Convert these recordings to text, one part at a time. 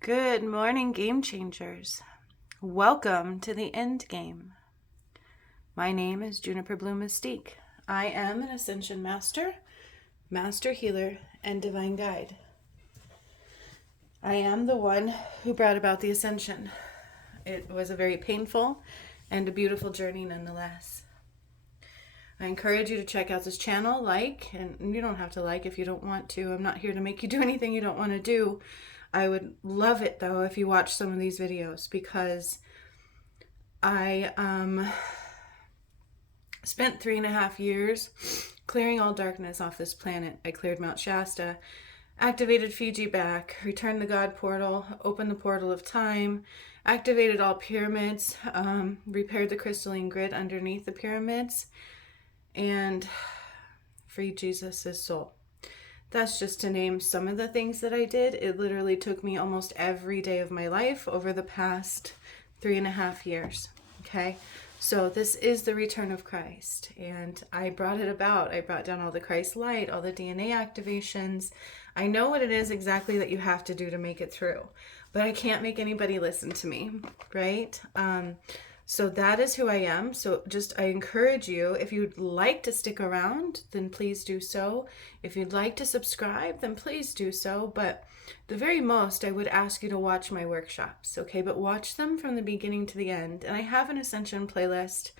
Good morning, game changers. Welcome to the end game. My name is Juniper Bloom Mystique. I am an Ascension Master, Master Healer, and Divine Guide. I am the one who brought about the Ascension. It was a very painful and a beautiful journey nonetheless. I encourage you to check out this channel, and you don't have to like if you don't want to. I'm not here to make you do anything you don't want to do. I would love it though if you watch some of these videos, because I spent 3.5 years clearing all darkness off this planet. I cleared Mount Shasta, activated Fiji back, returned the God portal, opened the portal of time, activated all pyramids, repaired the crystalline grid underneath the pyramids, and freed Jesus' soul. That's just to name some of the things that I did. It literally took me almost every day of my life over the past 3.5 years. Okay, so this is the return of Christ, and I brought it about. I brought down all the Christ light, all the DNA activations. I know what it is exactly that you have to do to make it through, but I can't make anybody listen to me, right? So that is who I am. So I encourage you, if you'd like to stick around, then please do so. If you'd like to subscribe, then please do so. But the very most, I would ask you to watch my workshops, okay? But watch them from the beginning to the end. And I have an Ascension playlist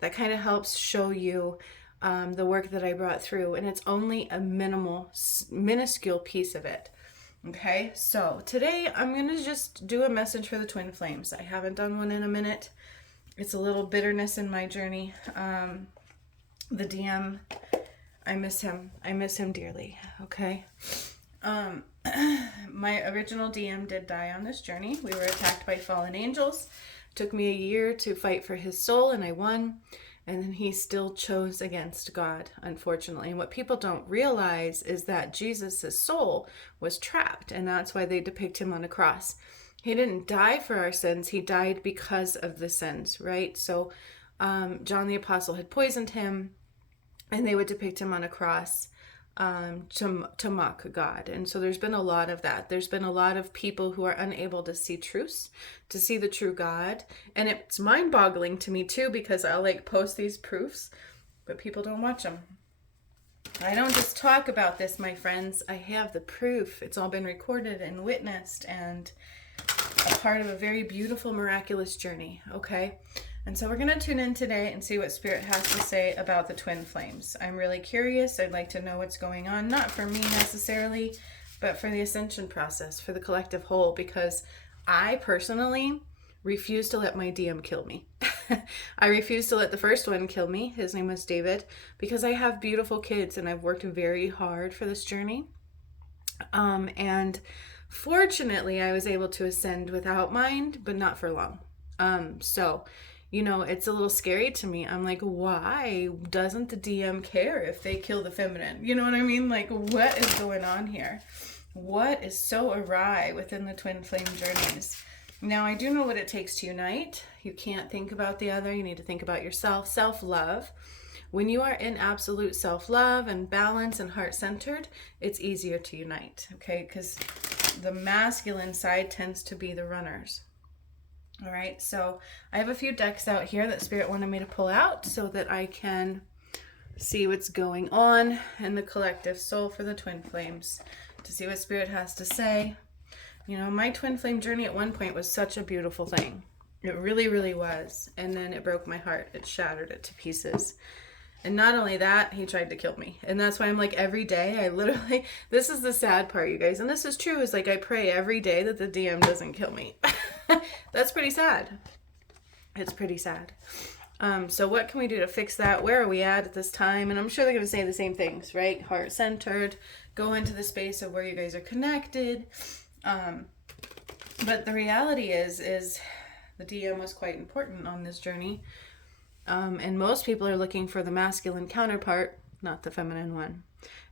that kind of helps show you the work that I brought through. And it's only a minuscule piece of it. Okay, so today I'm going to just do a message for the twin flames. I haven't done one in a minute. It's a little bitterness in my journey. The DM, I miss him. I miss him dearly. Okay. My original DM did die on this journey. We were attacked by fallen angels. It took me a year to fight for his soul, and I won. And then he still chose against God, unfortunately. And what people don't realize is that Jesus' soul was trapped, and that's why they depict him on a cross. He didn't die for our sins. He died because of the sins, right? So John the Apostle had poisoned him, and they would depict him on a cross to mock God. And so there's been a lot of that. There's been a lot of people who are unable to see truths, to see the true God. And it's mind-boggling to me too, because I'll post these proofs, but people don't watch them. I don't just talk about this, my friends. I have the proof. It's all been recorded and witnessed, and a part of a very beautiful, miraculous journey, okay? And so we're going to tune in today and see what Spirit has to say about the twin flames. I'm really curious. I'd like to know what's going on, not for me necessarily, but for the ascension process, for the collective whole, because I personally refuse to let my DM kill me. I refuse to let the first one kill me. His name was David, because I have beautiful kids and I've worked very hard for this journey. And fortunately, I was able to ascend without mind, but not for long. So, it's a little scary to me. I'm like, why doesn't the DM care if they kill the feminine? You know what I mean? What is going on here? What is so awry within the twin flame journeys? Now, I do know what it takes to unite. You can't think about the other. You need to think about yourself. Self-love. When you are in absolute self-love and balance and heart-centered, it's easier to unite, okay? Because the masculine side tends to be the runners. All right, so I have a few decks out here that Spirit wanted me to pull out so that I can see what's going on in the collective soul for the twin flames, to see what Spirit has to say. My twin flame journey at one point was such a beautiful thing. It really, really was. And then it broke my heart. It shattered it to pieces. And not only that, he tried to kill me. And that's why I'm every day, this is the sad part, you guys. And this is true, is I pray every day that the DM doesn't kill me. That's pretty sad. It's pretty sad. So what can we do to fix that? Where are we at this time? And I'm sure they're going to say the same things, right? Heart-centered, go into the space of where you guys are connected. But the reality is the DM was quite important on this journey. And most people are looking for the masculine counterpart, not the feminine one.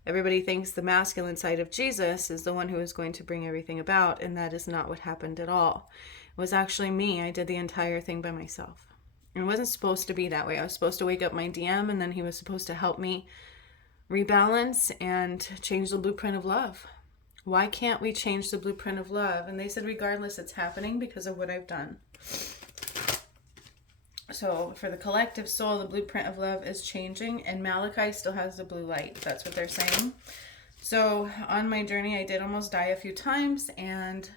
Everybody thinks the masculine side of Jesus is the one who is going to bring everything about, and that is not what happened at all. It was actually me. I did the entire thing by myself. It wasn't supposed to be that way. I was supposed to wake up my DM, and then he was supposed to help me rebalance and change the blueprint of love. Why can't we change the blueprint of love? And they said, regardless, it's happening because of what I've done. So for the collective soul, the blueprint of love is changing, and Malachi still has the blue light. That's what they're saying. So on my journey, I did almost die a few times, and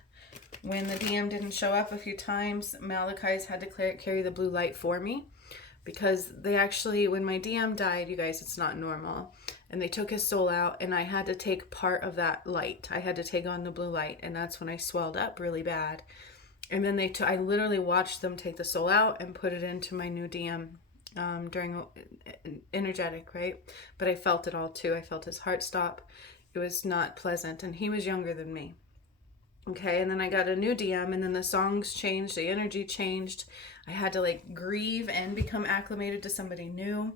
when the DM didn't show up a few times, Malachi's had to carry the blue light for me, because they actually, when my DM died, you guys, it's not normal, and they took his soul out, and I had to take part of that light. I had to take on the blue light, and that's when I swelled up really bad. And then I literally watched them take the soul out and put it into my new DM during energetic, right? But I felt it all too. I felt his heart stop. It was not pleasant, and he was younger than me. Okay, and then I got a new DM, and then the songs changed, the energy changed. I had to like grieve and become acclimated to somebody new.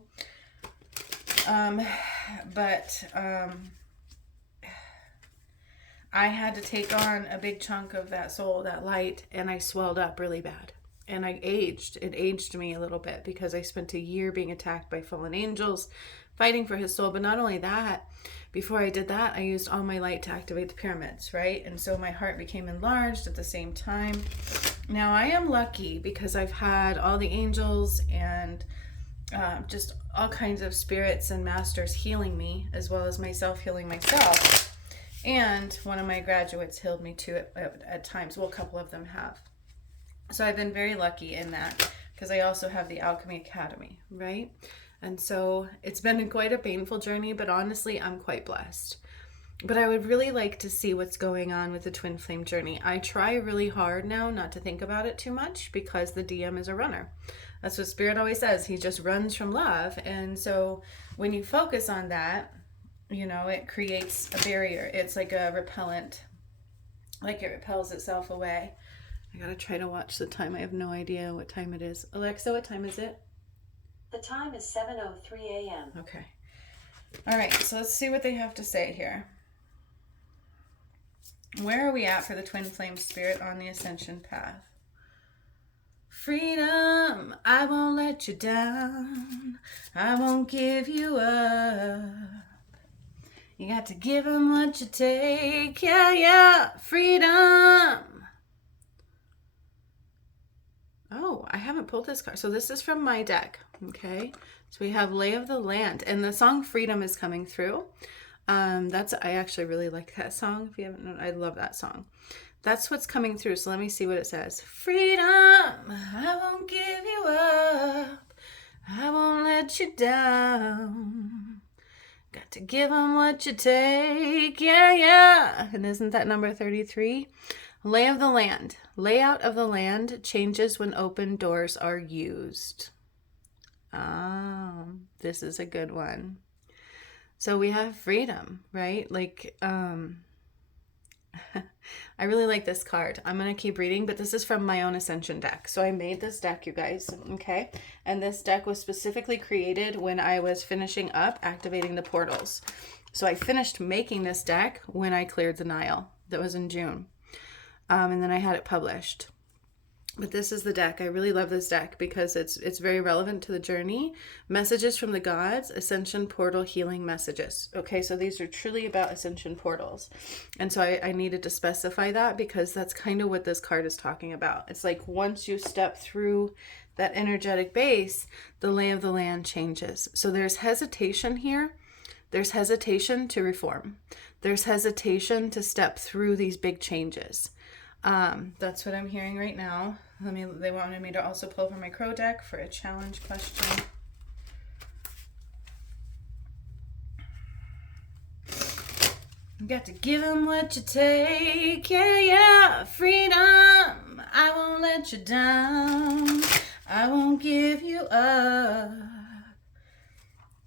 I had to take on a big chunk of that soul, that light, and I swelled up really bad. And I aged. It aged me a little bit because I spent a year being attacked by fallen angels, fighting for his soul. But not only that, before I did that, I used all my light to activate the pyramids, right? And so my heart became enlarged at the same time. Now I am lucky because I've had all the angels and just all kinds of spirits and masters healing me, as well as myself healing myself. And one of my graduates healed me too at times. Well, a couple of them have. So I've been very lucky in that, because I also have the Alchemy Academy, right? And so it's been quite a painful journey, but honestly, I'm quite blessed. But I would really like to see what's going on with the twin flame journey. I try really hard now not to think about it too much, because the DM is a runner. That's what Spirit always says. He just runs from love. And so when you focus on that, you know, it creates a barrier. It's like a repellent, like it repels itself away. I gotta try to watch the time. I have no idea what time it is. Alexa, what time is it? The time is 7:03 a.m. Okay. All right, so let's see what they have to say here. Where are we at for the twin flame spirit on the ascension path? Freedom, I won't let you down. I won't give you up. You got to give them what you take. Yeah, yeah. Freedom. Oh, I haven't pulled this card. So this is from my deck. Okay. So we have Lay of the Land. And the song Freedom is coming through. I actually really like that song. If you haven't known, I love that song. That's what's coming through. So let me see what it says. Freedom. I won't give you up. I won't let you down. Got to give them what you take. Yeah, yeah. And isn't that number 33? Lay of the land. Layout of the land changes when open doors are used. This is a good one. So we have freedom, right? Like, I really like this card. I'm going to keep reading, but this is from my own Ascension deck. So I made this deck, you guys, okay? And this deck was specifically created when I was finishing up activating the portals. So I finished making this deck when I cleared the Nile. That was in June. And then I had it published. But this is the deck. I really love this deck because it's very relevant to the journey. Messages from the gods, ascension portal healing messages. Okay, so these are truly about ascension portals. And so I needed to specify that because that's kind of what this card is talking about. It's like once you step through that energetic base, the lay of the land changes. So there's hesitation here. There's hesitation to reform. There's hesitation to step through these big changes. That's what I'm hearing right now. They wanted me to also pull from my crow deck for a challenge question. You got to give them what you take. Yeah, yeah. Freedom. I won't let you down. I won't give you up.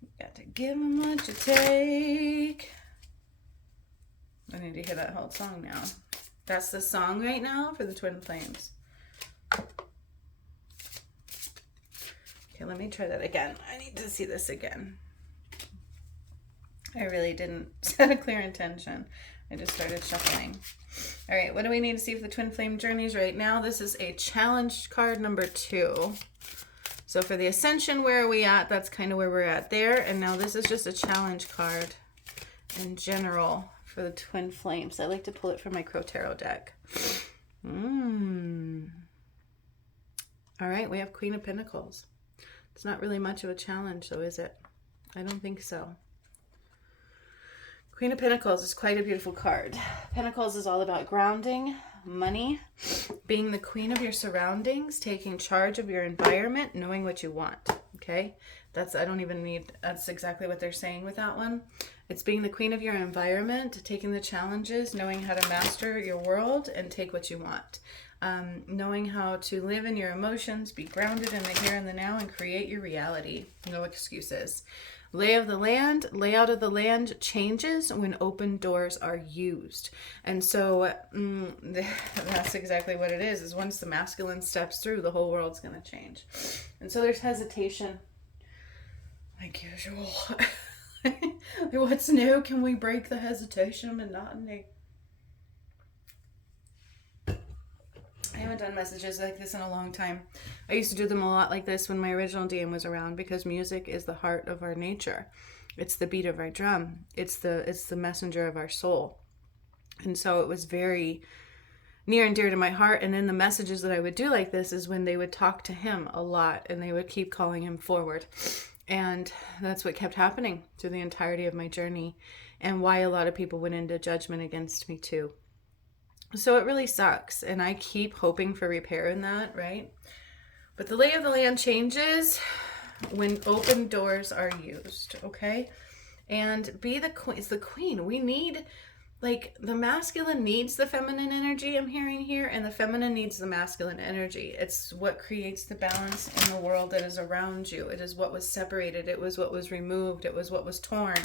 You got to give them what you take. I need to hear that whole song now. That's the song right now for the Twin Flames. Okay, let me try that again. I need to see this again. I really didn't set a clear intention. I just started shuffling. All right, what do we need to see for the Twin Flame Journeys right now? This is a challenge card number 2. So for the Ascension, where are we at? That's kind of where we're at there. And now this is just a challenge card in general for the twin flames. I like to pull it from my Crow Tarot deck. All right, we have Queen of Pentacles. It's not really much of a challenge, though, is it? I don't think so. Queen of Pentacles is quite a beautiful card. Pentacles is all about grounding, money, being the queen of your surroundings, taking charge of your environment, knowing what you want. Okay? That's exactly what they're saying with that one. It's being the queen of your environment, taking the challenges, knowing how to master your world and take what you want. Knowing how to live in your emotions, be grounded in the here and the now, and create your reality. No excuses. Layout of the land changes when open doors are used. And so that's exactly what it is once the masculine steps through, the whole world's going to change. And so there's hesitation, like usual. What's new? Can we break the hesitation and monotony? I haven't done messages like this in a long time. I used to do them a lot like this when my original DM was around, because music is the heart of our nature. It's the beat of our drum. It's the messenger of our soul. And so it was very near and dear to my heart. And then the messages that I would do like this is when they would talk to him a lot and they would keep calling him forward. And that's what kept happening through the entirety of my journey, and why a lot of people went into judgment against me too. So it really sucks, and I keep hoping for repair in that, right? But the lay of the land changes when open doors are used, okay? And be the queen. It's the queen. We need, like, the masculine needs the feminine energy, I'm hearing here, and the feminine needs the masculine energy. It's what creates the balance in the world that is around you. It is what was separated. It was what was removed. It was what was torn.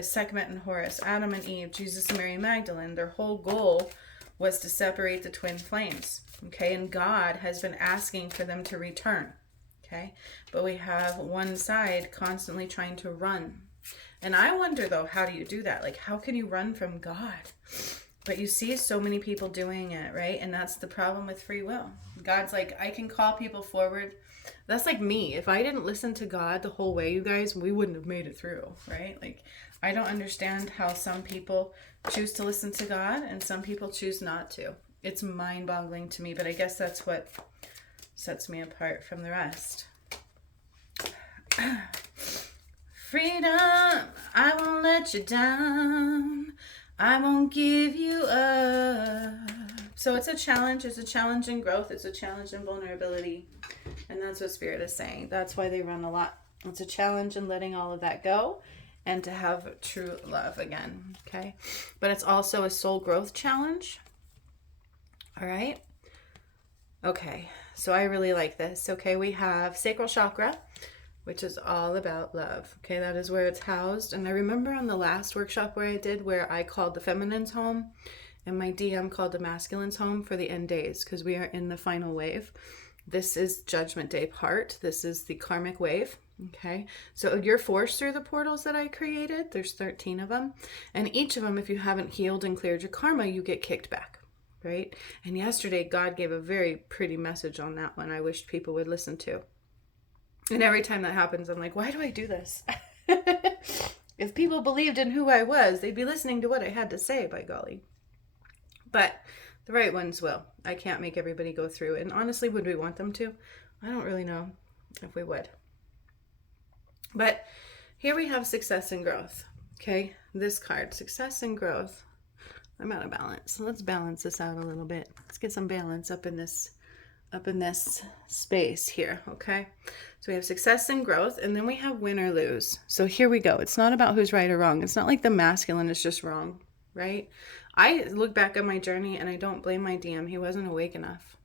Sekhmet and Horus, Adam and Eve, Jesus and Mary Magdalene, their whole goal was to separate the twin flames, okay? And God has been asking for them to return, okay? But we have one side constantly trying to run. And I wonder, though, how do you do that? Like, how can you run from God? But you see so many people doing it, right? And that's the problem with free will. God's like, I can call people forward. That's like me. If I didn't listen to God the whole way, you guys, we wouldn't have made it through, right? Like, I don't understand how some people choose to listen to God and some people choose not to. It's mind-boggling to me, but I guess that's what sets me apart from the rest. Freedom, I won't let you down. I won't give you up. So it's a challenge. It's a challenge in growth. It's a challenge in vulnerability. And that's what Spirit is saying. That's why they run a lot. It's a challenge in letting all of that go and to have true love again. Okay. But it's also a soul growth challenge. All right. Okay. So I really like this. Okay. We have sacral chakra, which is all about love. Okay. That is where it's housed. And I remember on the last workshop where I did, where I called the feminine's home and my DM called the masculine's home for the end days, because we are in the final wave. This is Judgment Day part. This is the karmic wave. Okay. So you're forced through the portals that I created. There's 13 of them. And each of them, if you haven't healed and cleared your karma, you get kicked back. Right. And yesterday, God gave a very pretty message on that one I wished people would listen to. And every time that happens, I'm like, why do I do this? If people believed in who I was, they'd be listening to what I had to say, by golly. But the right ones will. I can't make everybody go through. And honestly, would we want them to? I don't really know if we would. But here we have success and growth. Okay, this card, success and growth. I'm out of balance. So let's balance this out a little bit. Let's get some balance up in this space here. Okay, so we have success and growth, and then we have win or lose. So here we go. It's not about who's right or wrong. It's not like the masculine is just wrong, right? I look back at my journey and I don't blame my DM. He wasn't awake enough.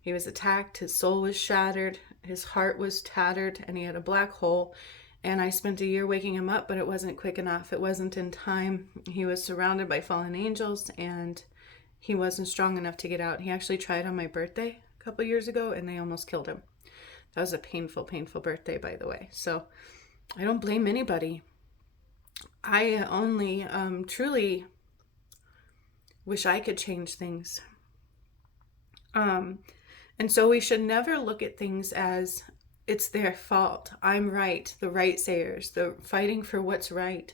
He was attacked. His soul was shattered. His heart was tattered, and he had a black hole. And I spent a year waking him up, but it wasn't quick enough. It wasn't in time. He was surrounded by fallen angels, and he wasn't strong enough to get out. He actually tried on my birthday a couple years ago, and they almost killed him. That was a painful, painful birthday, by the way. So I don't blame anybody. I only truly wish I could change things. And so we should never look at things as it's their fault. I'm right. The right sayers, the fighting for what's right.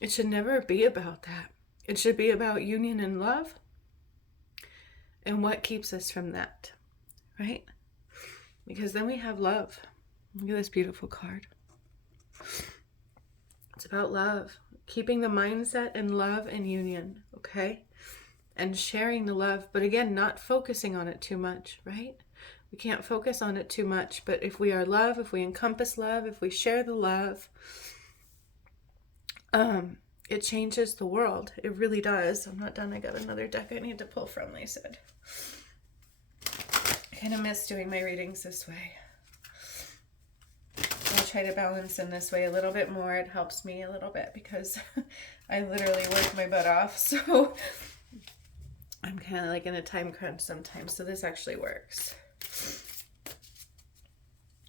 It should never be about that. It should be about union and love and what keeps us from that, right? Because then we have love. Look at this beautiful card. It's about love, keeping the mindset in love and union, okay? And sharing the love, but again, not focusing on it too much, right? We can't focus on it too much, but if we are love, if we encompass love, if we share the love, it changes the world. It really does. I'm not done. I got another deck I need to pull from, they said. I kind of miss doing my readings this way. I'll try to balance in this way a little bit more. It helps me a little bit because I literally work my butt off. So I'm kind of like in a time crunch sometimes. So this actually works.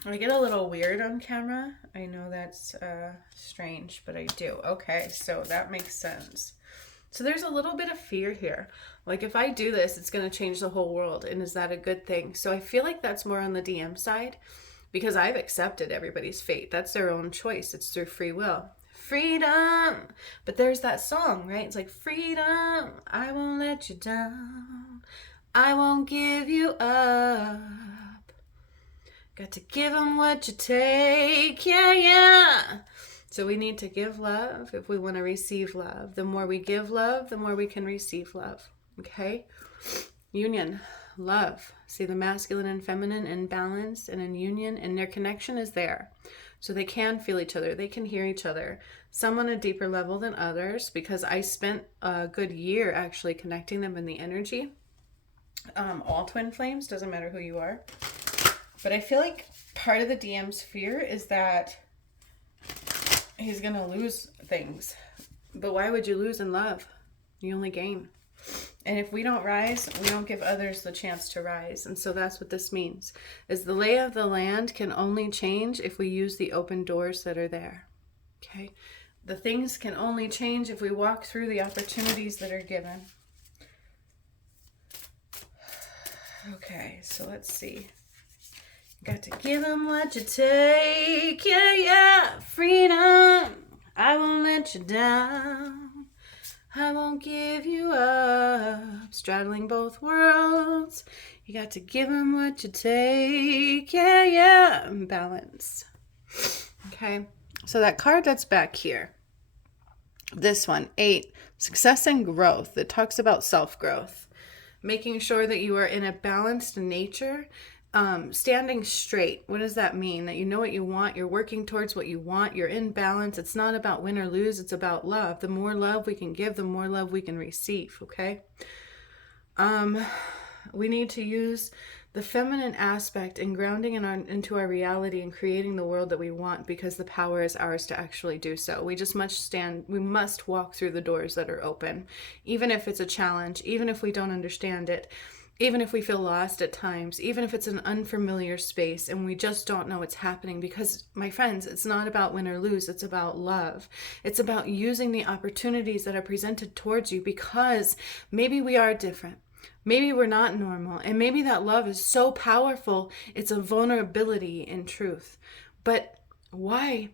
I get a little weird on camera. I know that's strange, but I do. Okay, so that makes sense. So there's a little bit of fear here. Like if I do this, it's going to change the whole world. And is that a good thing? So I feel like that's more on the DM side because I've accepted everybody's fate. That's their own choice. It's through free will. Freedom. But there's that song, right? It's like, freedom, I won't let you down. I won't give you up. Got to give them what you take. Yeah, yeah. So we need to give love if we want to receive love. The more we give love, the more we can receive love. Okay? Union, love. See the masculine and feminine in balance and in union, and their connection is there. So they can feel each other. They can hear each other. Some on a deeper level than others, because I spent a good year actually connecting them in the energy. All twin flames, doesn't matter who you are. But I feel like part of the DM's fear is that he's going to lose things. But why would you lose in love? You only gain. And if we don't rise, we don't give others the chance to rise. And so that's what this means, is the lay of the land can only change if we use the open doors that are there. Okay? The things can only change if we walk through the opportunities that are given. Okay, so let's see. Got to give them what you take. Yeah, yeah. Freedom. I won't let you down. I won't give you up. Straddling both worlds. You got to give them what you take. Yeah, yeah. Balance. Okay. So that card that's back here. This one, 8. Success and growth. It talks about self-growth. Making sure that you are in a balanced nature. Standing straight. What does that mean? That you know what you want, you're working towards what you want, you're in balance. It's not about win or lose, it's about love. The more love we can give, the more love we can receive, okay? We need to use the feminine aspect in grounding into our reality and creating the world that we want, because the power is ours to actually do so. We must walk through the doors that are open, even if it's a challenge, even if we don't understand it. Even if we feel lost at times, even if it's an unfamiliar space and we just don't know what's happening, because my friends, it's not about win or lose, it's about love. It's about using the opportunities that are presented towards you, because maybe we are different. Maybe we're not normal, and maybe that love is so powerful, it's a vulnerability in truth. But why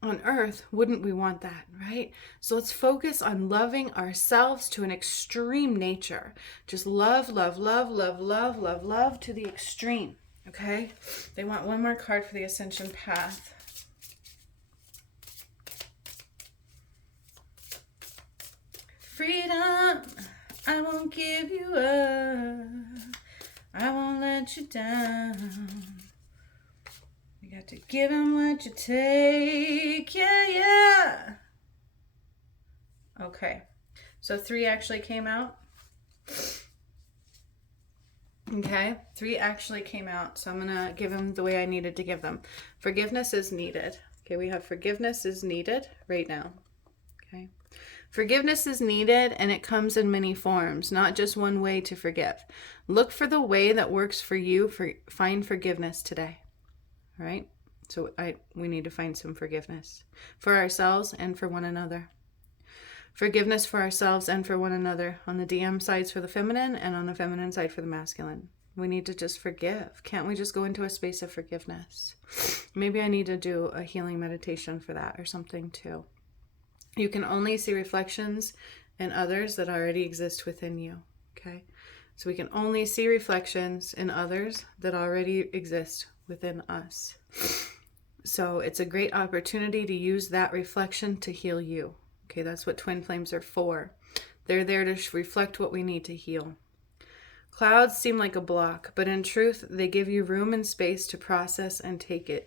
on earth wouldn't we want that, right? So let's focus on loving ourselves to an extreme nature. Just love, love, love, love, love, love, love to the extreme, okay? They want one more card for the ascension path. Freedom, I won't give you up. I won't let you down. You got to give him what you take. Yeah, yeah. Okay. So 3 actually came out. Okay. 3 actually came out. So I'm going to give them the way I needed to give them. Forgiveness is needed. Okay. We have forgiveness is needed right now. Okay. Forgiveness is needed, and it comes in many forms, not just one way to forgive. Look for the way that works for you. Find forgiveness today. All right, so we need to find some forgiveness for ourselves and for one another. Forgiveness for ourselves and for one another on the DM sides for the feminine and on the feminine side for the masculine. We need to just forgive. Can't we just go into a space of forgiveness? Maybe I need to do a healing meditation for that or something too. You can only see reflections in others that already exist within you. Okay? So we can only see reflections in others that already exist within us. So it's a great opportunity to use that reflection to heal you. Okay, that's what twin flames are for. They're there to reflect what we need to heal. Clouds seem like a block, but in truth, they give you room and space to process and take a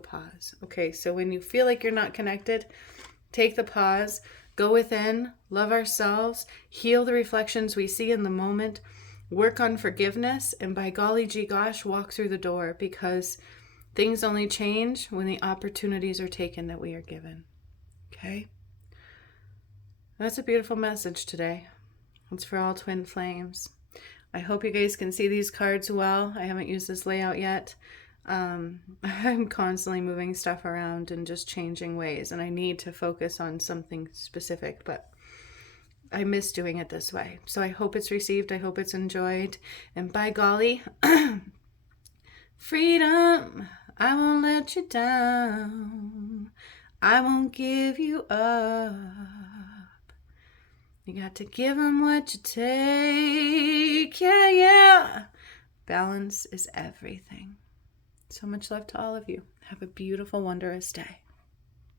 pause. Okay, so when you feel like you're not connected, take the pause, go within, love ourselves, heal the reflections we see in the moment, work on forgiveness, and by golly gee gosh, walk through the door, because things only change when the opportunities are taken that we are given. Okay? That's a beautiful message today. It's for all twin flames. I hope you guys can see these cards well. I haven't used this layout yet. I'm constantly moving stuff around and just changing ways, and I need to focus on something specific, but I miss doing it this way. So I hope it's received. I hope it's enjoyed. And by golly, freedom, I won't let you down. I won't give you up. You got to give them what you take. Yeah, yeah. Balance is everything. So much love to all of you. Have a beautiful, wondrous day.